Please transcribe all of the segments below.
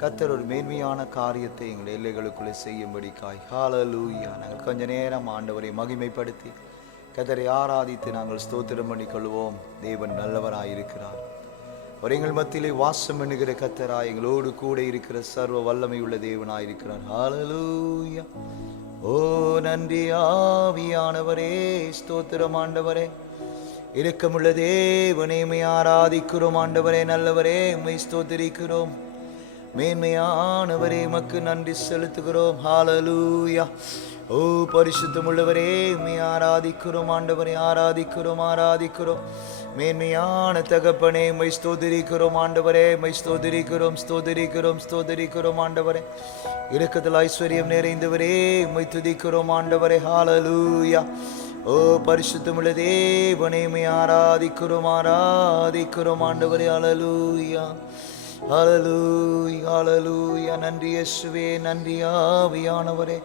கர்த்தர் ஒரு மேன்மையான காரியத்தை எங்கள் எல்லைகளுக்குள்ளே செய்யும்படிக்காய் ஹல்லேலூயா. நாங்கள் கொஞ்ச நேரம் ஆண்டவரை மகிமைப்படுத்தி கர்த்தரை ஆராதித்து நாங்கள் ஸ்தோத்திரம் பண்ணிக்கொள்வோம். தேவன் நல்லவராயிருக்கிறார். அவர் எங்கள் மத்தியிலே வாசம் பண்ணுகிற கர்த்தராய் எங்களோடு கூட இருக்கிற சர்வ வல்லமை உள்ள தேவனாயிருக்கிறார். ஹல்லேலூயா. ஓ நன்றி ஆவியானவரே, ஸ்தோத்திரம் ஆண்டவரே. இரக்கமுள்ள தேவனே, உம்மை ஆராதிக்கிறோம் ஆண்டவரே. நல்லவரே, உம்மை ஸ்தோத்திரிக்கிறோம். மேன்மையானவரே, உமக்கு நன்றி செலுத்துகிறோம். ஹல்லேலூயா. ஓ பரிசுத்தமுள்ளவரே, உம்மை ஆராதிக்கிறோம் ஆண்டவரே. ஆராதிக்கிறோம். மேன்மையான தகப்பனே, உம்மை ஸ்தோத்திரிக்கிறோம் ஆண்டவரே. உம்மை ஸ்தோத்திரிக்கிறோம் ஆண்டவரே. இரக்கத்தில் ஐஸ்வர்யம் நிறைந்தவரே, உம்மை துதிக்கிறோம் ஆண்டவரே. ஹல்லேலூயா. ஓ பரிசுத்தமுள்ள தேவனே, உம்மை ஆராதிக்கிறோம் ஆண்டவரே. ஹல்லேலூயா. ஹல்லேலூயா. நன்றி இயேசுவே, நன்றி ஆவியானவரே.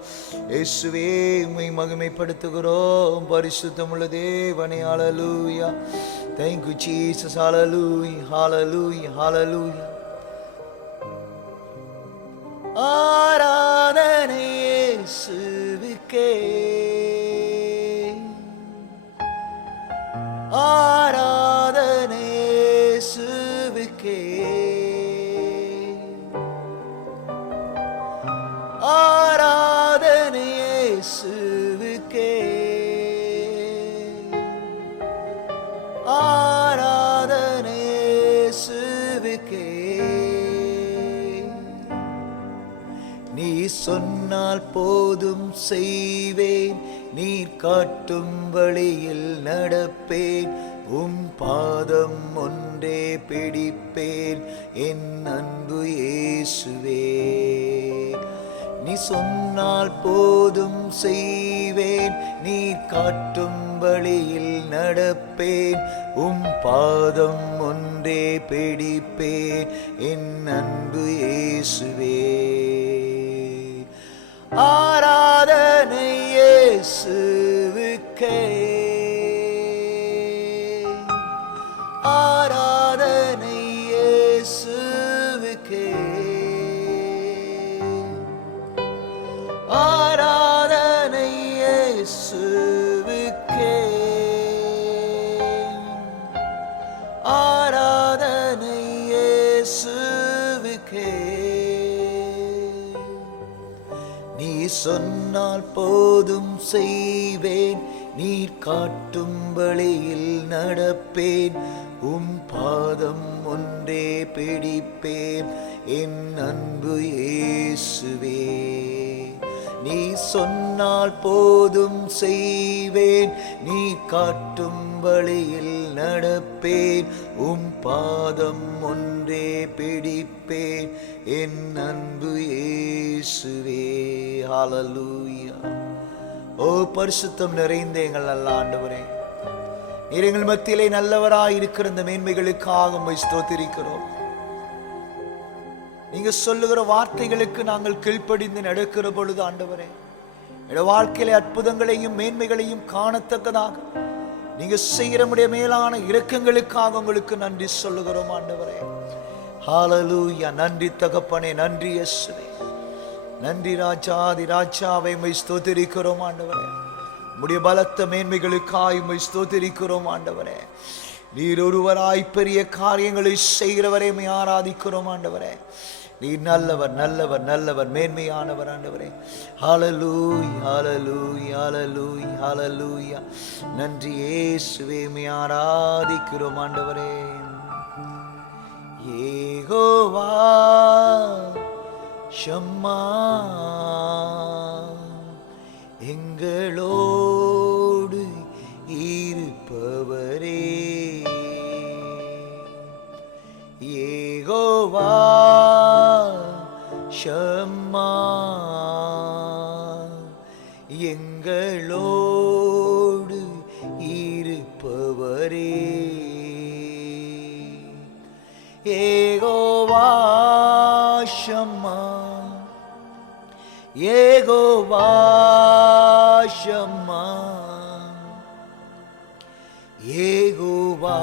இயேசுவே, உம்மை மகிமைப்படுத்துகிறோம் பரிசுத்தமுள்ள தேவனே. ஹல்லேலூயா. Thank you Jesus. ஹல்லேலூயா. ஆராதனை இயேசுவுக்கே, ஆராதனை இயேசுவுக்கே, ஆராதனை இயேசுவுக்கே, ஆராதனை இயேசுவுக்கே. நீ சொன்னால் போதும் செய்வேன், நீர் காட்டும் வழியில் நடப்பேன், உம் பாதம் ஒன்றே பிடிப்பேன் என் அன்பு இயேசுவே. நீ சொன்னால் போதும் செய்வேன், நீ காட்டும் வழியில் நடப்பேன், உம் பாதம் ஒன்றே பிடிப்பேன் என் அன்பு இயேசுவே. ஆராதனை இயேசுவுக்கே, ஆராதனை இயேசுவுக்கே, ஆராதனை இயேசுவுக்கே, ஆராதனை இயேசுவுக்கே. நீ சொன்னால் போதும் செய்வேன், நீர் காட்டும் வழியில் நடப்பேன், உம் பாதம் ஒன்றே பிடிப்பேன் என் அன்பு இயேசுவே. நீ சொன்னால் போதும் செய்வேன், நீ காட்டும் வழியில் நடப்பேன், உம் பாதம் ஒன்றே பிடிப்பேன் என் அன்பு இயேசுவே. ஹல்லேலூயா. ஓ பரிசுத்தம் நிறைந்த எங்கள் நல்ல ஆண்டவரே, நீர் எங்கள் மத்தியிலே நல்லவராய் இருக்கிற இந்த மேன்மைகளுக்காக உம்மை ஸ்தோத்திரிக்கிறோம். நீங்க சொல்லுகிற வார்த்தைகளுக்கு நாங்கள் கீழ்ப்படிந்து நடக்கிற பொழுது ஆண்டவரே, எங்கள் வாழ்க்கையிலே அற்புதங்களையும் மேன்மைகளையும் காணத்தக்கதாக நீங்க செய்கிற முடிய மேலான இரக்கங்களுக்காக உங்களுக்கு நன்றி சொல்லுகிறோம் ஆண்டவரே. ஹல்லேலூயா. நன்றி தகப்பனே, நன்றி இயேசுவே, நன்றி ராஜாதி ராஜாவை உம்மை ஸ்தோத்திரிக்கிறோம் ஆண்டவரே. உம்முடைய பலத்த மேன்மைகளுக்காய் உம்மை ஸ்தோத்திரிக்கிறோம் ஆண்டவரே. நீர் ஒருவராய் பெரிய காரியங்களை செய்கிறவரை உம்மை ஆராதிக்கிறோம் ஆண்டவரே. நீர் நல்லவர், நல்லவர், நல்லவர், மேன்மையானவர் ஆண்டவரே. ஹல்லேலூயா, ஹல்லேலூயா, ஹல்லேலூயா, ஹல்லேலூயா. நன்றி இயேசுவே, உம்மை ஆராதிக்கிறோம் ஆண்டவரே. யெகோவா ஷம்மா, எங்களோடு இருப்பவரே. யெகோவா ஷம்மா, எங்களோடு இருப்பவரே. யெகோவா ஷம்மா, யெகோவா ஷம்மா, யெகோவா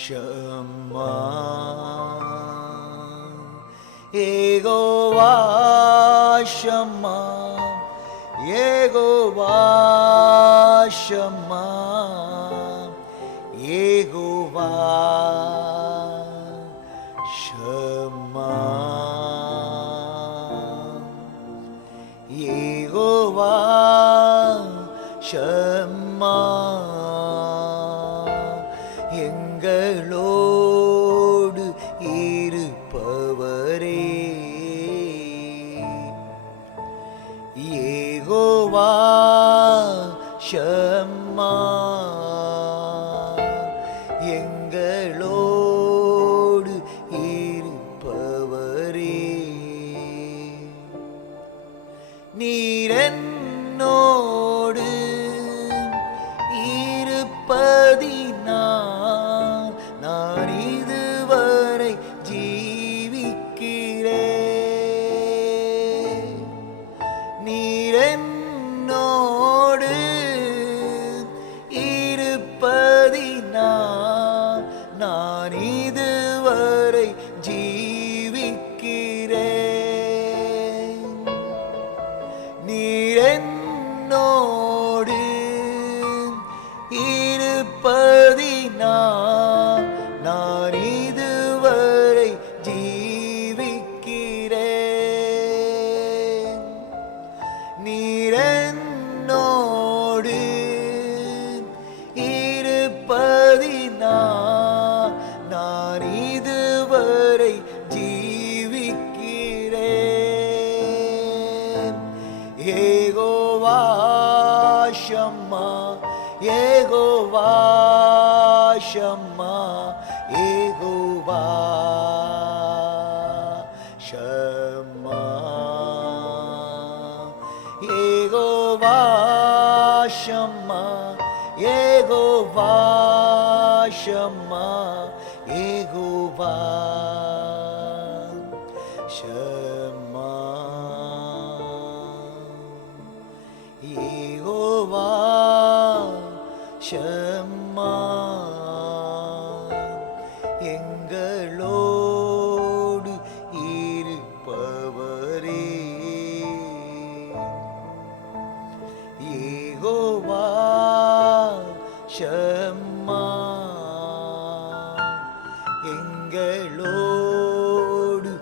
ஷம்மா. ஷம்மா யெகோவா ஷம்மா யெகோவா ஷம்மா யெகோவா ஷம்மா எங்களோடு இருப்பவரே யெகோவா ஷம்மா எங்களோடு இருப்பவரே நீரென்னோடு இருப்பதினால் நான் இதுவரை ஜீவிக்கிறேன் நீரென்னோடு இருப்பதினால் நான் இதுவரை ஜீவிக்கிறேன் நீரென்னோடு இருப்பதினால் நான் இதுவரை ஜீவிக்கிறேன் நீரென்னோடு இருப்பதினால் நான் இதுவரை ஜீவிக்கிறேன் யெகோவா ஷம்மா யெகோவா ஷம்மா யெகோவா ஷம்மா யெகோவா ஷம்மா யெகோவா ஷம்மா யெகோவா ஷம்மா யெகோவா ஷம்மா எங்களோடு இருப்பவரே யெகோவா ஷம்மா எங்களோடு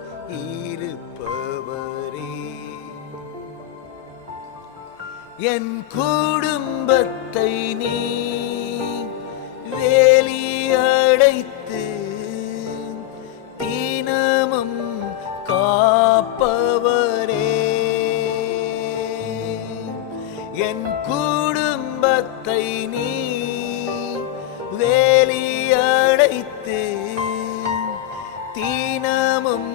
இருப்பவரே என் குடும்பத்தை நீ வேலியடைத்து தினமும் காப்பவரே என் குடும்பத்தை நீ வேலியடைத்து தினமும்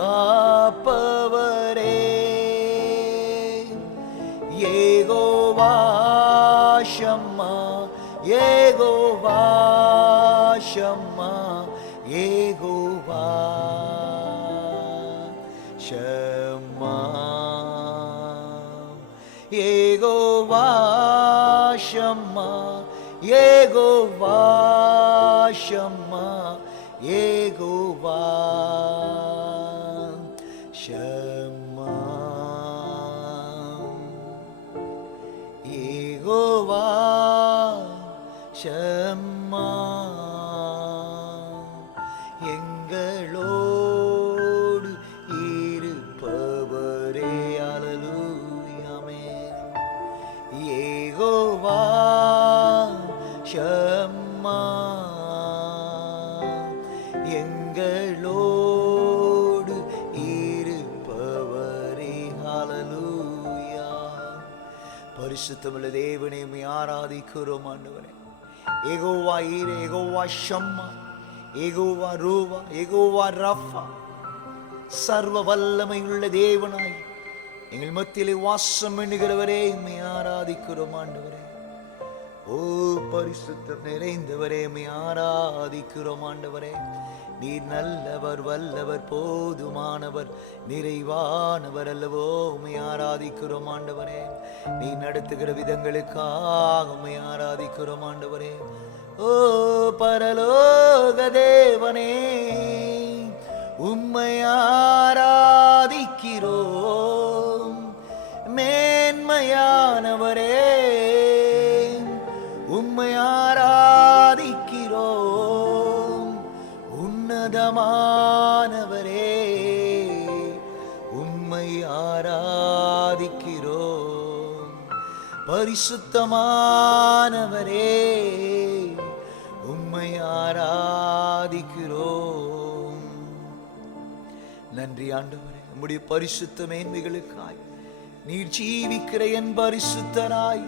காப்பவரே யெகோவா ஷம்மா யெகோவா ஷம்மா யெகோவா ஷம்மா யெகோவா ஷம்மா யெகோவா ஷம்மா யெகோவா ஷம்மா யெகோவா ஷம்மா எங்களோடு இருப்பவரே அல்லேலூயா ஆமென் யெகோவா ஷம்மா எங்களோடு இருப்பவரே அல்லேலூயா பரிசுத்தமுள்ள தேவனே உம்மை ஆராதிக்கிறோம் ஆண்டவரே யெகோவா ஈரே யெகோவா ஷம்மா யெகோவா ரூவா யெகோவா ரஃபா சர்வ வல்லமையுள்ள தேவனாய் எங்கள் மத்தியிலே வாசம் எண்ணுகிறவரே உம்மை ஆராதிக்கிறோம் ஆண்டவரே ஓ பரிசுத்தம் நிறைந்தவரே உம்மை ஆராதிக்கிறோம் ஆண்டவரே நீர் நல்லவர் வல்லவர் போதுமானவர் நிறைவானவர் அல்லவோ உம்மை ஆராதிக்கிறோம் ஆண்டவரே நீ நடத்துகிற விதங்களுக்காக உம்மை ஆராதிக்கிறோம் ஆண்டவரே ஓ பரலோக தேவனே உம்மை ஆராதிக்கிறோம் ஆராதிக்கிறோம். உன்னதமானவரே உம்மை ஆராதிக்கிறோம். பரிசுத்தமானவரே உம்மை ஆராதிக்கிறோம். நன்றி ஆண்டவரே, உம்முடைய பரிசுத்த மேன்மைகளுக்காய். நீர் ஜீவிக்கிற என் பரிசுத்தராய்,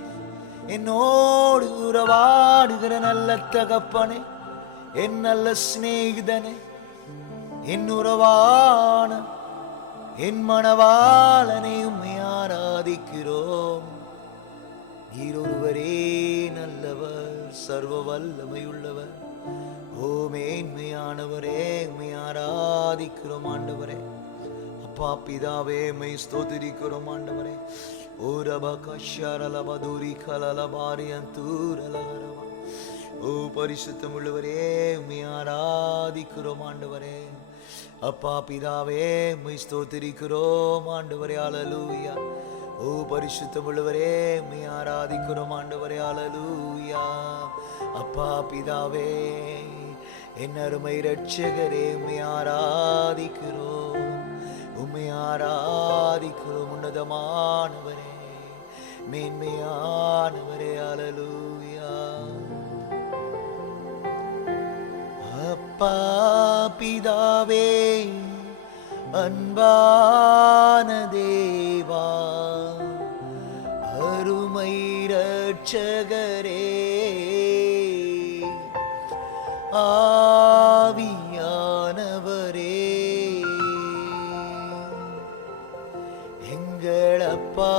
என்னோடு உறவாடுகிற நல்ல தகப்பனே, என் நல்ல சிநேகிதனே, என் உறவான என் மணவாளனை உம்மை ஆராதிக்கிறோம். நீர் ஒருவரே நல்லவர், சர்வ வல்லமையுள்ளவர். ஓ மேன்மையானவரே, உம்மை ஆராதிக்கிறோம் ஆண்டவரே. அப்பா பிதாவே, உம்மை ஸ்தோத்திரிக்கிறோம் ஆண்டவரே. ஓ ரபகஷரலபதுரி கலலபாரியந்தூரலகரவா. ஓ பரிசுத்தம் உள்ளவரே, உம்மை ஆராதிக்கிறோம் ஆண்டவரே. அப்பா பிதாவே, உம்மை ஸ்தோத்திரிக்கிறோம் ஆண்டவரே. அல்லேலூயா. ஓ பரிசுத்தம் உள்ளவரே, உம்மை ஆராதிக்கிறோம் ஆண்டவரே. அல்லேலூயா. அப்பா பிதாவே, என் அருமை இரட்சகரே, உம்மை ஆராதிக்கிறோம், உம்மை ஆராதிக்கிறோம். உன்னதமானவரே, மேன்மையானவரே. அல்லேலூயா. அப்பா பிதாவே, அன்பான தேவா, அருமை இரட்சகரே, ஆவியானவரே, எங்கள் அப்பா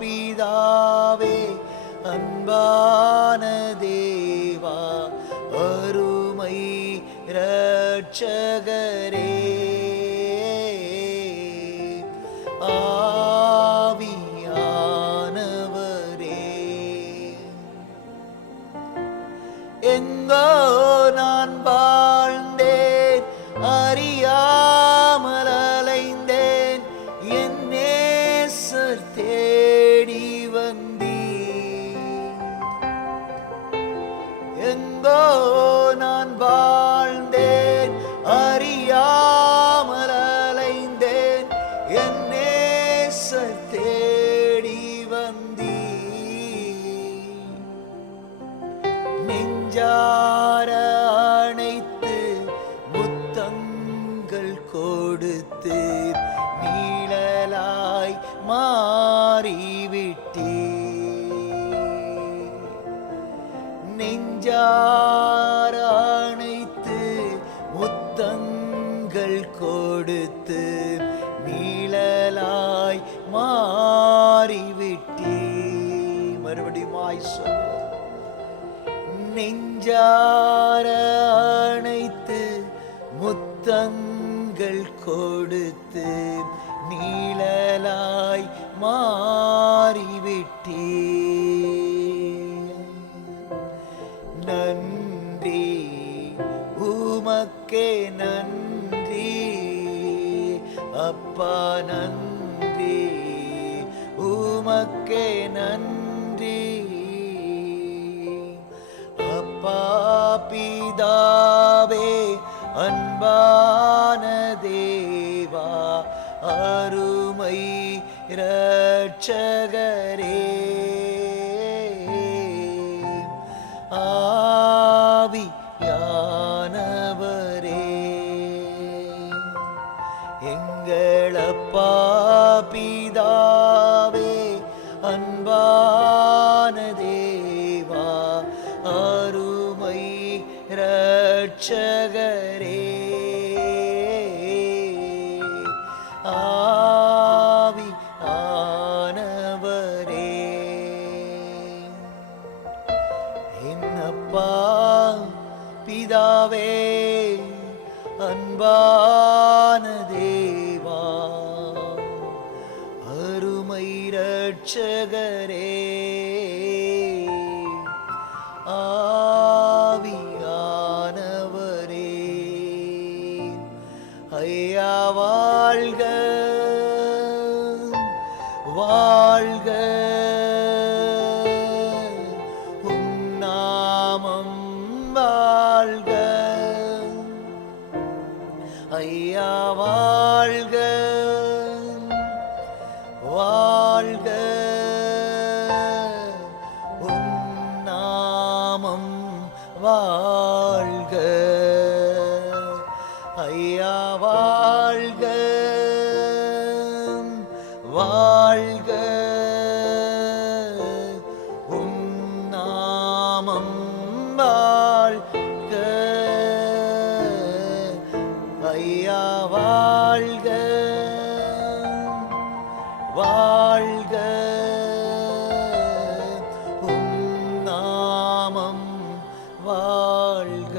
பிதாவே, அன்பான தேவா, அருமை இரட்சகரே, ஆவியானவரே, எங்கோ நான் வாழ்ந்தேன், அறியாமல் அலைந்தேன், என் நேசர் தேடி வந்தீர். எங்கோ நான் வாழ்ந்தேன், அறியாமல் அலைந்தேன், என் நேசர் தேடி வந்தீர். நெஞ்சார அணைத்து முத்தங்கள் கொடுத்து நீழலாய் மாறிவிட்டீர். நெஞ்சார அணைத்து முத்தங்கள் கொடுத்து நீழலாய் மாறிவிட்டீர். மறுபடியும் சொல்ல, நெஞ்சார அணைத்து முத்தங்கள் கொடுத்து நீழலாய் மாறிவிட்டீர். நன்றி உமக்கே நன்றி அப்பா, நன்றி உமக்கே நன்றி அப்பா பிதாவே, அன்பான தேவா, அருமை இரட்சகரே, ஆவியானவரே, எங்கள் அப்பா பிதாவே, அன்பான தேவா, அருமை இரட்சகரே, ஆவியானவரே, என்னப்பா பிதாவே, அன்பான தேவா, அருமை இரட்சகரே, ஆவியானவரே, ஐயா வாழ்க வாழ்க, உம் நாமம் வாழ்க. ஐயா வாழ்க, வாழ்க, உம் நாமம் வாழ்க. ஐயா வாழ்க, வாழ்க, உம் நாமம் வாழ்க. ஐயா வாழ்க, வாழ்க, உம் நாமம் வாழ்க.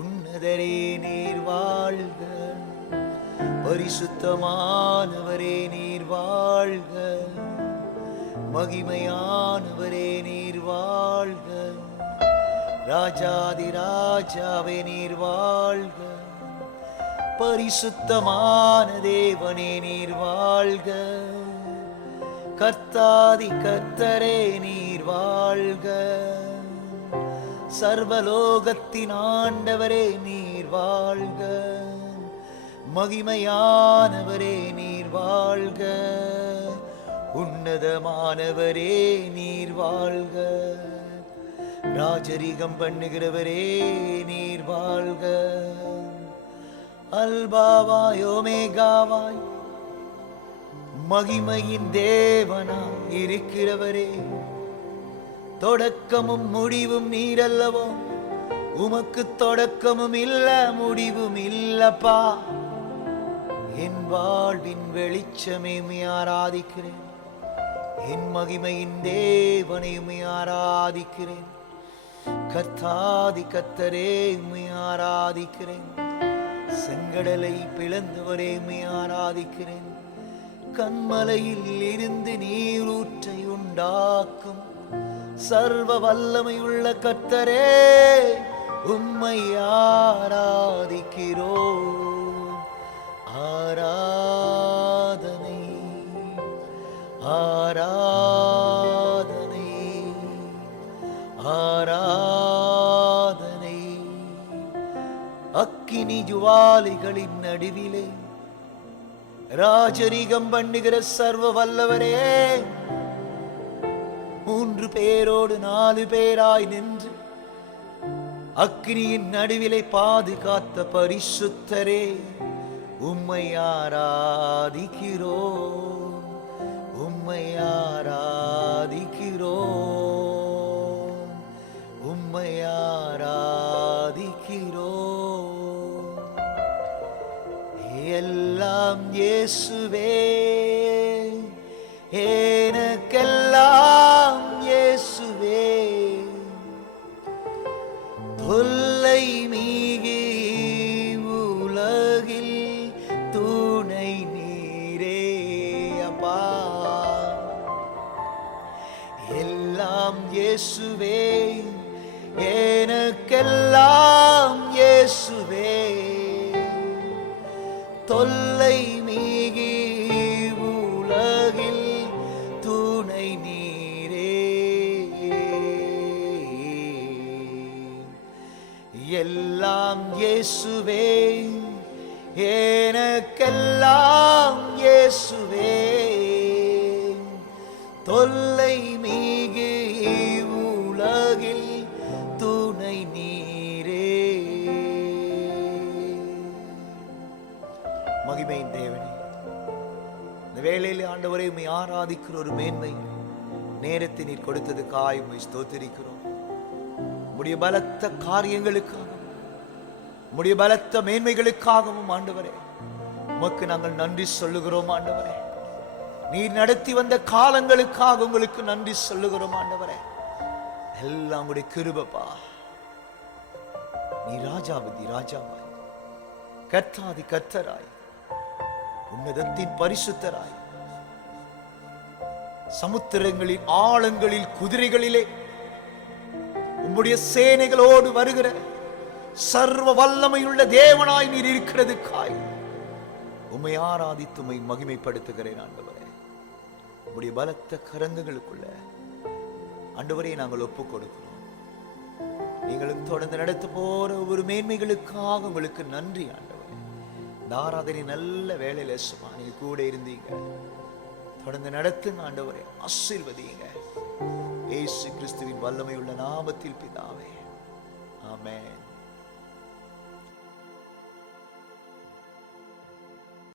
உன்னதரே நீர் வாழ்க, பரிசுத்தமானவரே நீர் வாழ்க, மகிமையானவரே நீர் வாழ்க, ராஜாதி ராஜாவே நீர் வாழ்க, பரிசுத்தமான தேவனே நீர் வாழ்க, கர்த்தாதி கர்த்தரே நீர் வாழ்க, சர்வலோகத்தின் ஆண்டவரே நீர் வாழ்க, மகிமையானவரே நீர் வாழ்க, உன்னதமானவரே நீர் வாழ்க, ராஜரிகம் பண்ணுகிறவரே நீர் வாழ்க, அல்பாவாய் ஓமேகாவாய் மகிமையின் தேவனாய் இருக்கிறவரே, தொடக்கமும் முடிவும் நீரல்லவோ, உமக்கு தொடக்கமும் இல்ல முடிவும் இல்லப்பா. என் வாழ்வின் வெளிச்சமே உம்மை ஆராதிக்கிறேன், என் மகிமையின் தேவனை உம்மை ஆராதிக்கிறேன், கர்த்தாதி கர்த்தரே உம்மை ஆராதிக்கிறேன், செங்கடலை பிளந்தவரே உம்மை ஆராதிக்கிறேன், கன்மலையில் இருந்து நீரூற்றை உண்டாக்கும் சர்வ வல்லமையுள்ள கர்த்தரே உம்மை ஆராதிக்கிறோம். ஆராதனை, ஆராதனை, ஆராதனை. அக்கினி ஜுவாலிகளின் நடுவிலே ராஜரிகம் பண்ணுகிற சர்வ வல்லவரே, 3 பேரோடு 4 பேராய் நின்று அக்கினியின் நடுவிலே பாதுகாத்த பரிசுத்தரே உம்மை ஆராதிக்கிறோம், உம்மை ஆராதிக்கிறோம், உம்மை ஆராதிக்கிறோம். எல்லாம் இயேசுவே, எனக்கெல்லாம் இயேசுவே, தொல்லை மீகி உலகில் துணை நீரே அப்பா. எல்லாம் இயேசுவே, எனக்கெல்லாம் இயேசுவே, தொல்லை மீகி உலகில் துணை நீரே. எல்லாம் இயேசுவே, எனக்கெல்லாம் இயேசுவே, தொல்லை மீகி உலகில் துணை நீரே. மகிமையின் தேவனே, இந்த வேளையிலே ஆண்டவரை உம்மை ஆராதிக்கிற ஒரு மேன்மை நேரத்தை நீர் கொடுத்ததுக்காய் உம்மை ஸ்தோத்திரிக்கிறோம். உம்முடைய பலத்த காரியங்களுக்காகவும் உம்முடைய பலத்த மேன்மைகளுக்காகவும் ஆண்டவரே உமக்கு நாங்கள் நன்றி சொல்லுகிறோம். ஆண்டவரே, நீர் நடத்தி வந்த காலங்களுக்காக உங்களுக்கு நன்றி சொல்லுகிறோம். ஆண்டவரே, எல்லாம் உடைய கிருபைப்பா. நீ ராஜாவதி ராஜாவாய், கர்த்தாதி கர்த்தராய், உன்னதத்தின் பரிசுத்தராய், சமுத்திரங்களின் ஆழங்களில் குதிரைகளிலே உம்முடைய சேனைகளோடு வருகிற சர்வ வல்லமையுள்ள தேவனாய் நீர் இருக்கிறதுக்காய் உம்மை ஆராதித்து உம்மை மகிமைப்படுத்துகிறேன். ஆண்டவரே, உம்முடைய பலத்த கரங்களுக்குள்ள ஆண்டவரே நாங்கள் ஒப்புக் கொடுக்கிறோம். நீங்களும் தொடர்ந்து நடத்த போற ஒவ்வொரு மேன்மைகளுக்காக உங்களுக்கு நன்றி ஆண்டவரே. இந்த ஆராதனை நல்ல வேலையில சும்மா நீங்க கூட இருந்தீங்க. தொடர்ந்து நடத்துங்க ஆண்டவரே, ஆசீர்வதிங்க. இயேசு கிறிஸ்துவின் வல்லமை உள்ள நாமத்தில் பிதாவே, ஆமென்.